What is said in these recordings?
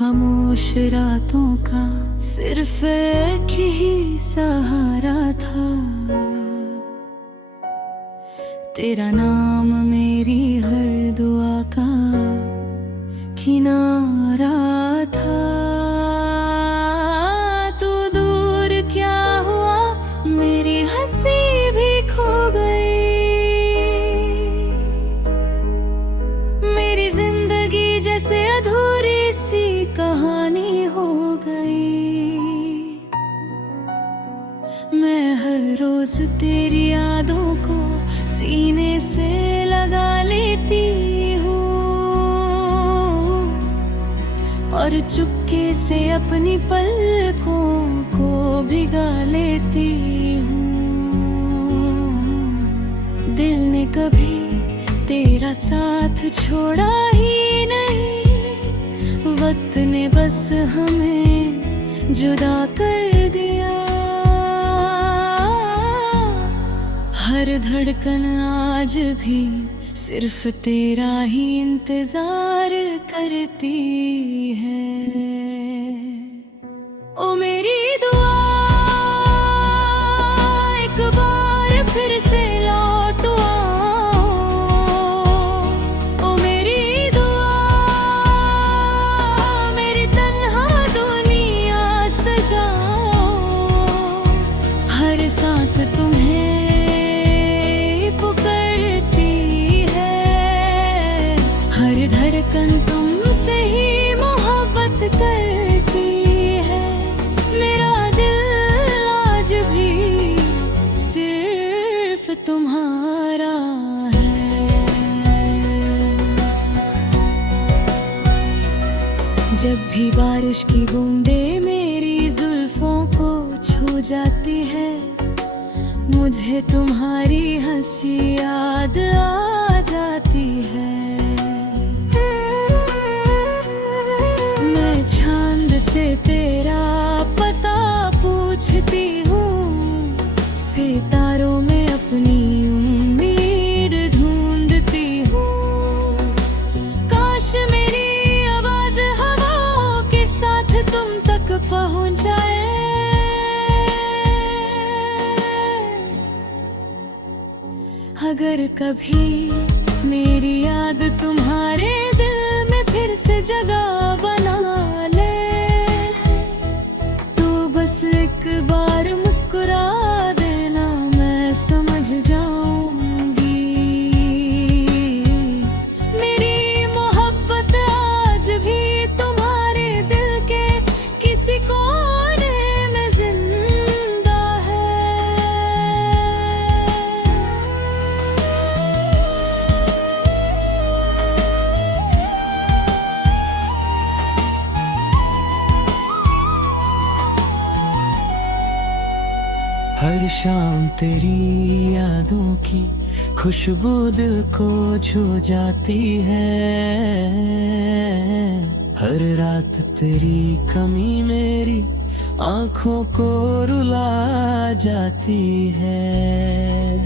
खामोश रातों का सिर्फ एक ही सहारा था। तेरा नाम मेरी हर दुआ का किनारा था। तू दूर क्या हुआ, मेरी हंसी भी खो गई। मेरी जिंदगी जैसे अधूरी सी कहानी हो गई। मैं हर रोज तेरी यादों को सीने से लगा लेती हूँ और चुपके से अपनी पलकों को भिगा लेती हूँ। दिल ने कभी तेरा साथ छोड़ा ही नहीं, वक्त ने बस हमें जुदा कर दिया। हर धड़कन आज भी सिर्फ तेरा ही इंतजार करती है। ओ मेरी दुआ, एक बार फिर से लौट आओ। ओ मेरी दुआ, मेरी तन्हा दुनिया सजाओ। हर सांस तुम्हें धड़कन तुमसे ही मोहब्बत करती है। मेरा दिल आज भी सिर्फ तुम्हारा है। जब भी बारिश की बूंदें मेरी जुल्फों को छू जाती है, मुझे तुम्हारी हंसी याद आ जाती है। से तेरा पता पूछती हूँ, सितारों में अपनी उम्मीद ढूंढती हूँ। काश मेरी आवाज हवाओं के साथ तुम तक पहुँच जाए। अगर कभी मेरी याद तुम्हारे दिल में फिर से जगह बना ले, एक बार मुस्कुरा देना, मैं समझ जाऊंगी। मेरी मोहब्बत आज भी तुम्हारे दिल के किसी कोने में जिंदा है। हर शाम तेरी यादों की खुशबू दिल को छू जाती है। हर रात तेरी कमी मेरी आंखों को रुला जाती है।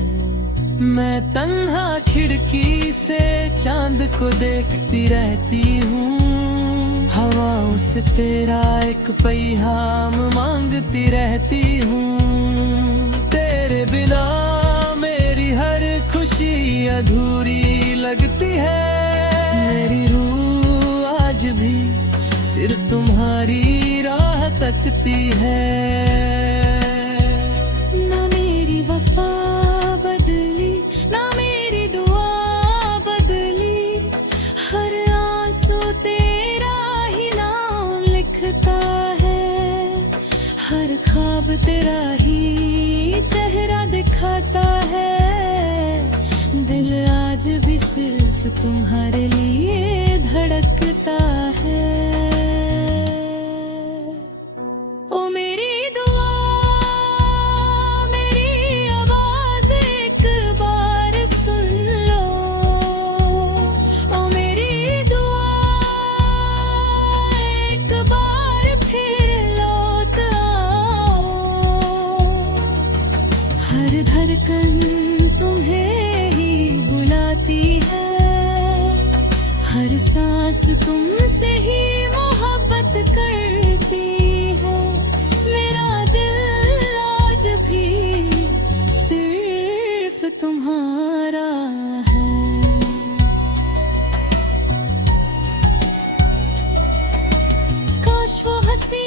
मैं तन्हा खिड़की से चांद को देखती रहती हूँ। हवाओं से तेरा एक पैगाम मांगती रहती हूँ। तेरे बिना मेरी हर खुशी अधूरी लगती है। मेरी रूह आज भी सिर्फ तुम्हारी राह तकती है। ना मेरी वफा बदली, ना मेरी दुआ बदली। हर आंसू तेरा ही नाम लिखता है। हर ख्वाब तेरा ही चेहरा दिखाता है। दिल आज भी सिर्फ तुम्हारे लिए धड़कता है। ओ मेरी दुआ, मेरी आवाज एक बार सुन लो। ओ मेरी दुआ, एक बार फिर लौट आओ। हर धड़कन तुम्हें ही बुलाती है। हर सांस तुमसे ही मोहब्बत तुम्हारा है। काश वो हंसी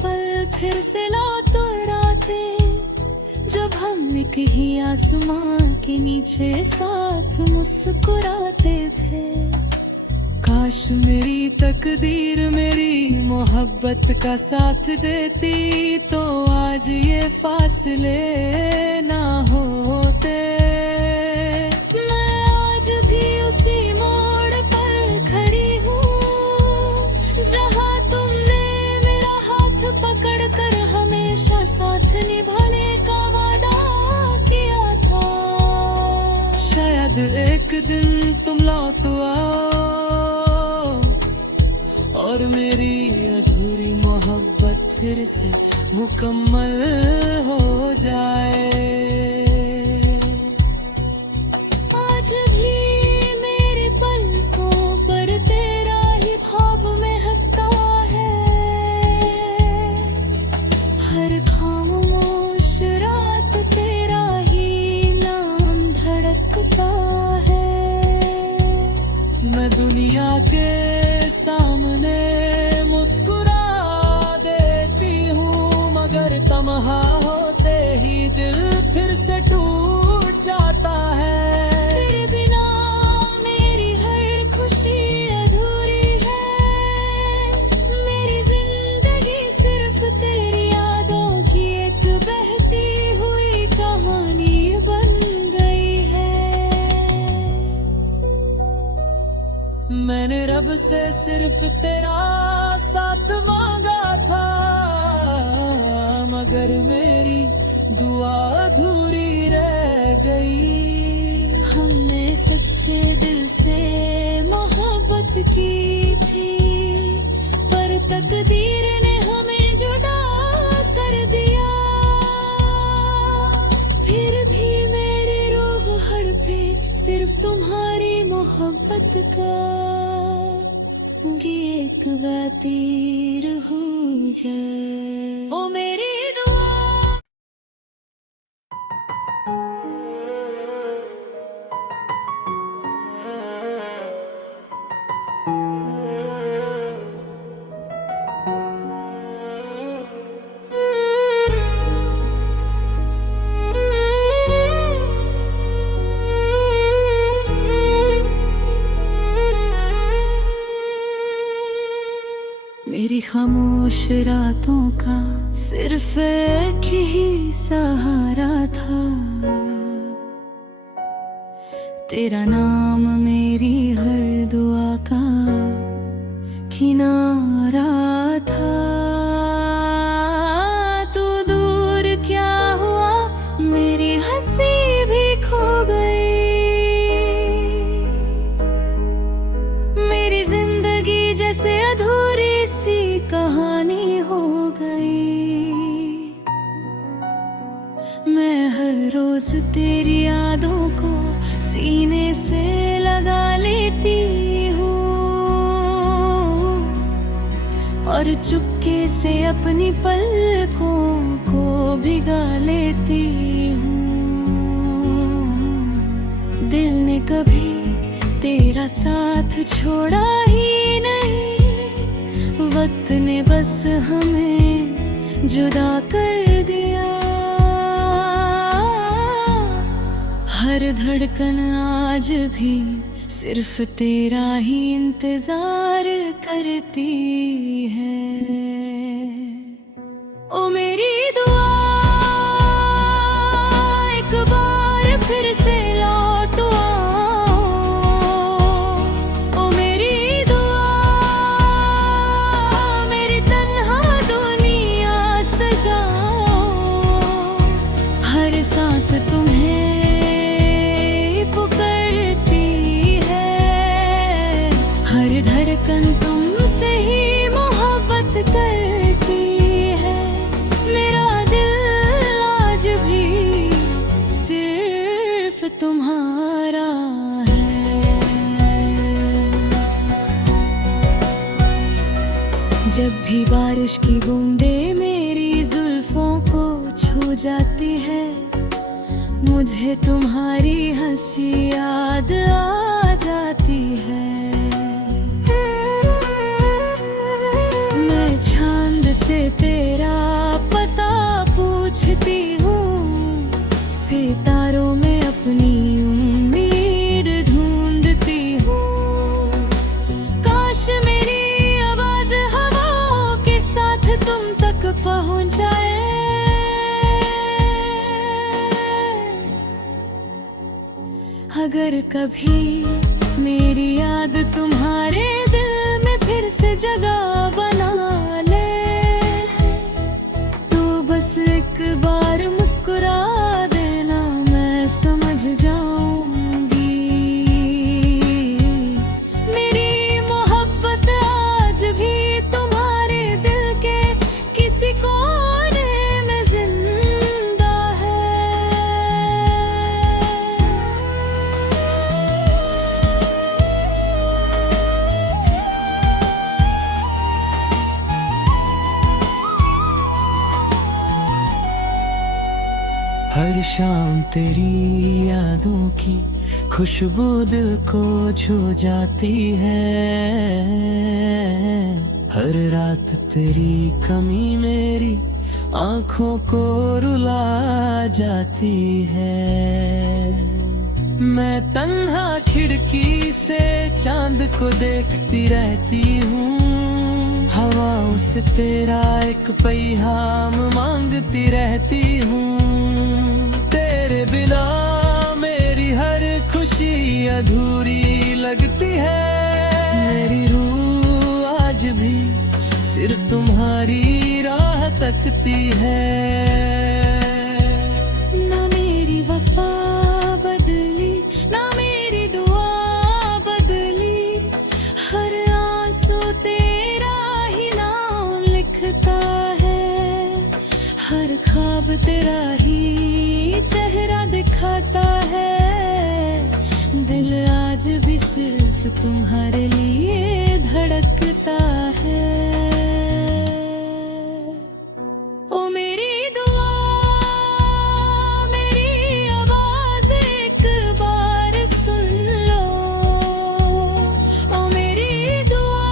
पल फिर से लौट आते, जब हम एक ही आसमां के नीचे साथ मुस्कुराते थे। काश मेरी तकदीर मेरी मोहब्बत का साथ देती, तो आज ये फासले ना होते। मैं आज भी उसी मोड़ पर खड़ी हूँ, जहाँ तुमने मेरा हाथ पकड़ कर हमेशा साथ निभाने का वादा किया था। शायद एक दिन तुम लौट आओ और मेरी अधूरी मोहब्बत फिर से मुकम्मल हो जाए। आज भी मेरे पलकों पर तेरा ही ख्वाब महकता है, हर खामोश रात तेरा ही नाम धड़कता है। मैं दुनिया के सामने मुस्कुरा देती हूँ, मगर तन्हा होते ही दिल फिर से टूट जाता है। तेरे बिना मेरी हर खुशी अधूरी है, मेरी जिंदगी सिर्फ तेरी यादों की एक बहती हुई कहानी बन गई है। मैंने रब से सिर्फ तेरा साथ मांगा था, मगर मेरी दुआ अधूरी रह गई। हमने सच्चे दिल से मोहब्बत की थी, पर तकदीर ने हमें जुदा कर दिया। फिर भी मेरी रूह हड़पे सिर्फ तुम्हारी मोहब्बत का, कि एक बातीर हुई है ओ मेरी दुआ। मेरी खामोश रातों का सिर्फ एक ही सहारा था, तेरा नाम मेरी हर दुआ का किनारा था। तू दूर क्या हुआ, मेरी हंसी भी खो गई, मेरी जिंदगी जैसे अधूरी सी कहानी हो गई। मैं हर रोज तेरी यादों को सीने से लगा लेती हूँ, और चुपके से अपनी पलकों को भिगा लेती हूँ। दिल ने कभी तेरा साथ छोड़ा ही नहीं, वक्त ने बस हमें जुदा कर दिया। हर धड़कन आज भी सिर्फ तेरा ही इंतजार करती है ओ मेरी दुआ। एक बार फिर से लौट आओ ओ मेरी दुआ, मेरी तन्हा दुनिया सजाओ। हर सांस तुम्हें धड़कन तुमसे ही मोहब्बत करती है। मेरा दिल आज भी सिर्फ तुम्हारा है। जब भी बारिश की बूंदें मेरी जुल्फों को छू जाती है, मुझे तुम्हारी हंसी याद आ जाती है। मैं चांद से तेरा पता पूछती हूँ, सितारों में अपनी उम्मीद ढूंढती हूँ। काश मेरी आवाज हवाओं के साथ तुम तक पहुँच जाए। अगर कभी मेरी याद तुम्हारे दिल में फिर से जगह बना ले, तो बस एक बार मुस्कुरा देना, मैं समझ जाऊंगी। मेरी मोहब्बत आज भी तुम्हारे दिल के किसी कोने में जिंदा है। हर शाम तेरी यादों की खुशबू दिल को छू जाती है। हर रात तेरी कमी मेरी आंखों को रुला जाती है। मैं तन्हा खिड़की से चांद को देखती रहती हूँ, हवाओं से तेरा एक पैगाम मांगती रहती हूँ। तेरे बिना मेरी हर खुशी अधूरी लगती है। मेरी रूह आज भी सिर्फ तुम्हारी राह तकती है। ना मेरी वफा बदली, ना मेरी दुआ बदली, हर आंसू तेरा ही नाम लिखता है। हर ख्वाब तेरा ही चेहरा दिखाता है। दिल आज भी सिर्फ तुम्हारे लिए धड़कता है। ओ मेरी दुआ, मेरी आवाज एक बार सुन लो। ओ मेरी दुआ,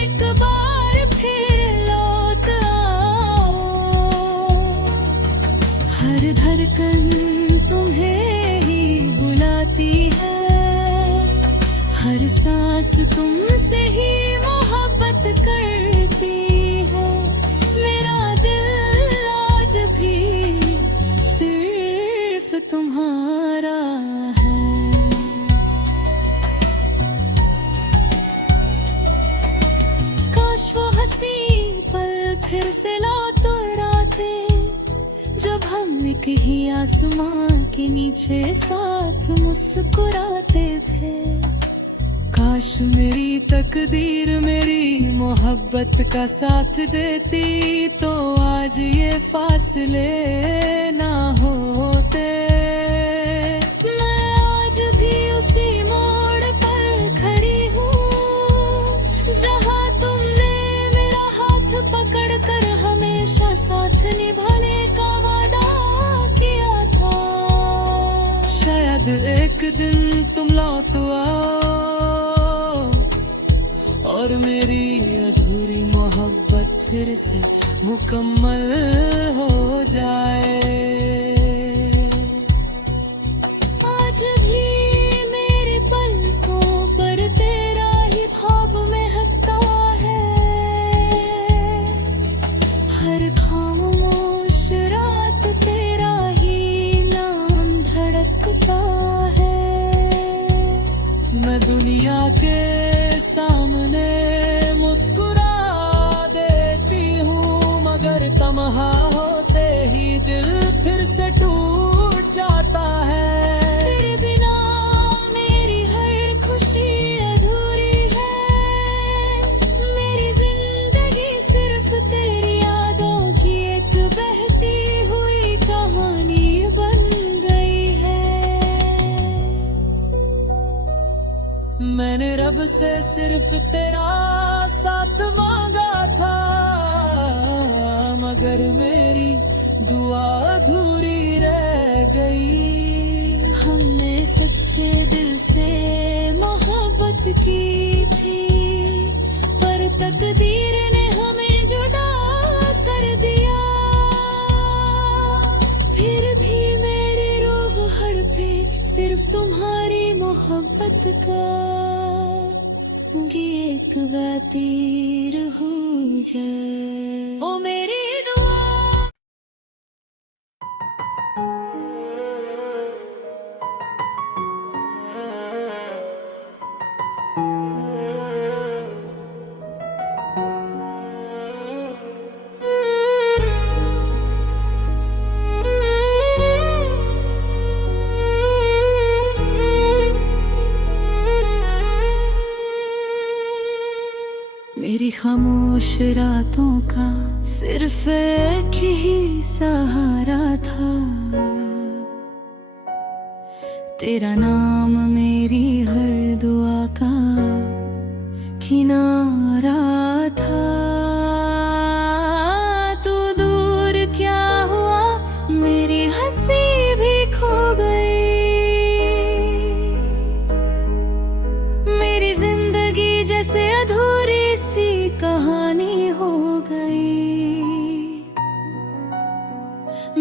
एक बार फिर लौट आओ। हर धड़कन तुम्हें ही बुलाती है, हर सांस तुमसे ही मोहब्बत करती है। मेरा दिल आज भी सिर्फ तुम्हारा है। काश वो हंसी पल फिर से लौट आते, जब हम एक ही आसमां के नीचे साथ मुस्कुराते थे। काश मेरी तकदीर मेरी मोहब्बत का साथ देती, तो आज ये फासले ना होते। मैं आज भी उसी मोड़ पर खड़ी हूँ, जहाँ तुमने मेरा हाथ पकड़ कर हमेशा साथ निभाने का वादा किया था। शायद एक दिन तुम लौट आओ और मेरी अधूरी मोहब्बत फिर से मुकम्मल हो जाए। आज भी मेरे पलकों पर तेरा ही ख्वाब महकता है। हर खामोश रात तेरा ही नाम धड़कता है। मैं दुनिया के सामने मुस्कुरा देती हूँ, मगर तन्हा होते ही दिल फिर से टूट जाता है। तेरे बिना मेरी हर खुशी अधूरी है। मेरी जिंदगी सिर्फ तेरी यादों की एक बहती हुई कहानी बन गई है। मैंने रब से सिर्फ तेरा साथ मांगा था, मगर मेरी दुआ अधूरी गई। हमने सच्चे दिल से मोहब्बत की थी, पर तकदीर ने हमें जुदा कर दिया। फिर भी मेरी रूह हड़पे सिर्फ तुम्हारी मोहब्बत का, ये एक बातीर हुई है ओ मेरी दुआ। मेरी खामोश रातों का सिर्फ एक ही सहारा था, तेरा नाम मेरी हर दुआ का किनारा था। तू दूर क्या हुआ, मेरी हंसी भी खो गई। मेरी जिंदगी जैसे अधूरी सी कहानी हो गई।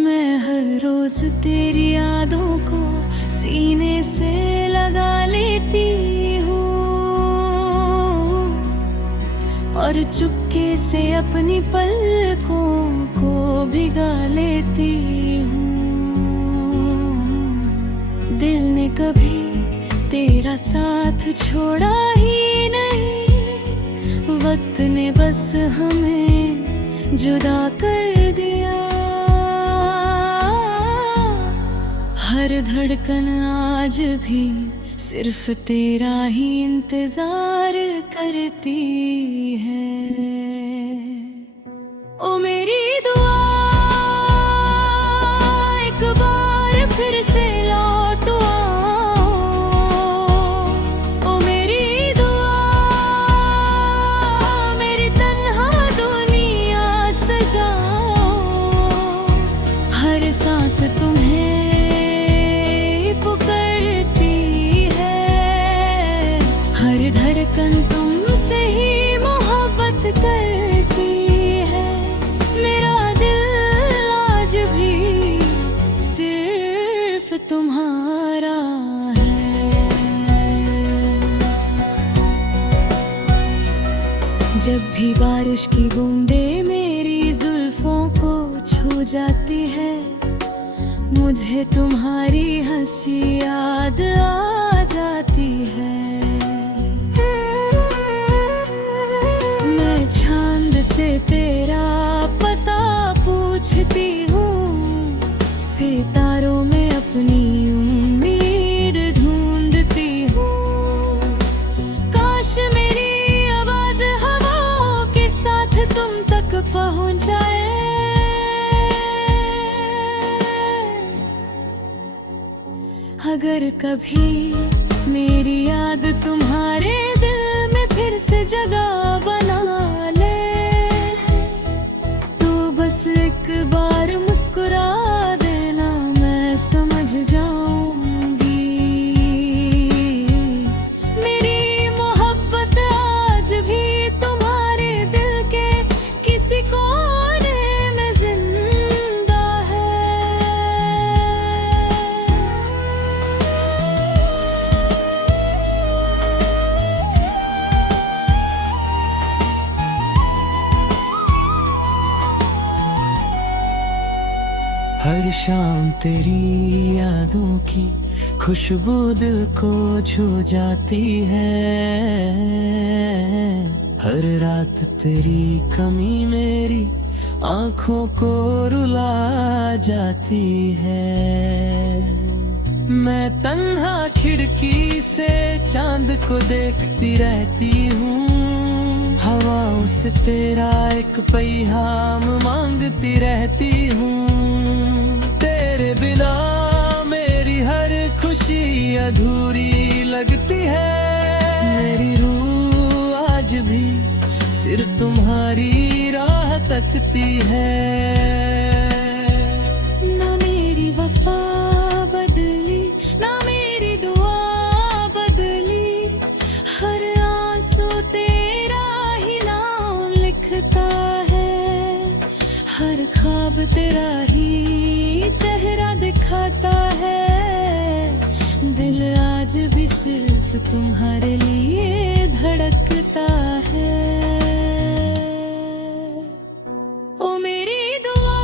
मैं हर रोज तेरी यादों को सीने से लगा लेती हूँ, और चुपके से अपनी पलकों को भिगा लेती हूँ। दिल ने कभी तेरा साथ छोड़ा ही नहीं, वक्त ने बस हमें जुदा कर दिया। हर धड़कन आज भी सिर्फ तेरा ही इंतजार करती है ओ मेरी दुआ। एक बार फिर से लौट आओ ओ मेरी दुआ। मेरी तन्हा दुनिया सजाओ, हर सांस तुम्हें धड़कन तुमसे ही मोहब्बत करती है। मेरा दिल आज भी सिर्फ तुम्हारा है। जब भी बारिश की बूंदें मेरी जुल्फों को छू जाती है, मुझे तुम्हारी हंसी याद आ जाती है। से तेरा पता पूछती हूँ, सितारों में अपनी उम्मीद ढूंढती हूँ। काश मेरी आवाज हवाओं के साथ तुम तक पहुँच जाए। अगर कभी मेरी याद तुम्हारे दिल में फिर से जगह बना ले, बस एक बार मुस्कुरा देना, मैं समझ जाऊंगी। मेरी मोहब्बत आज भी तुम्हारे दिल के किसी कोने में जिंदा है। हर शाम तेरी यादों की खुशबू दिल को छू जाती है। हर रात तेरी कमी मेरी आंखों को रुला जाती है। मैं तन्हा खिड़की से चांद को देखती रहती हूँ, हवाओं से तेरा एक पैगाम मांगती रहती हूँ। तेरे बिना मेरी हर खुशी अधूरी लगती है। मेरी रूह आज भी सिर्फ तुम्हारी राह तकती है। ना मेरी वफा तेरा ही चेहरा दिखाता है। दिल आज भी सिर्फ तुम्हारे लिए धड़कता है। ओ मेरी दुआ,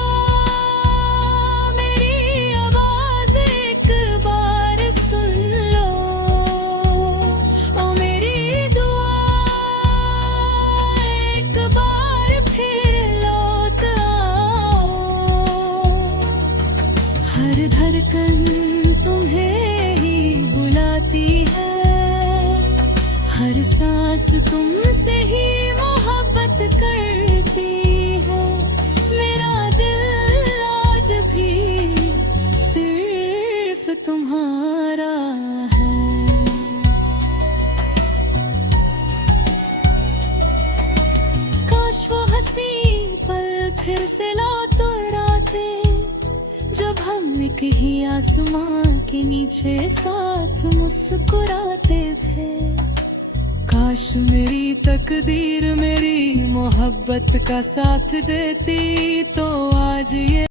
मेरी आवाज एक बार सुन लो। ओ मेरी दुआ, एक बार फिर लौट आओ। हर धड़कन तुम्हें ही बुलाती है, हर सांस तुमसे ही मोहब्बत करती है। मेरा दिल आज भी सिर्फ तुम्हारा है। काश वो हंसी पल फिर से लौट आते, जब हम एक ही आसमां के नीचे साथ मुस्कुराते थे। काश मेरी तकदीर मेरी मोहब्बत का साथ देती, तो आज ये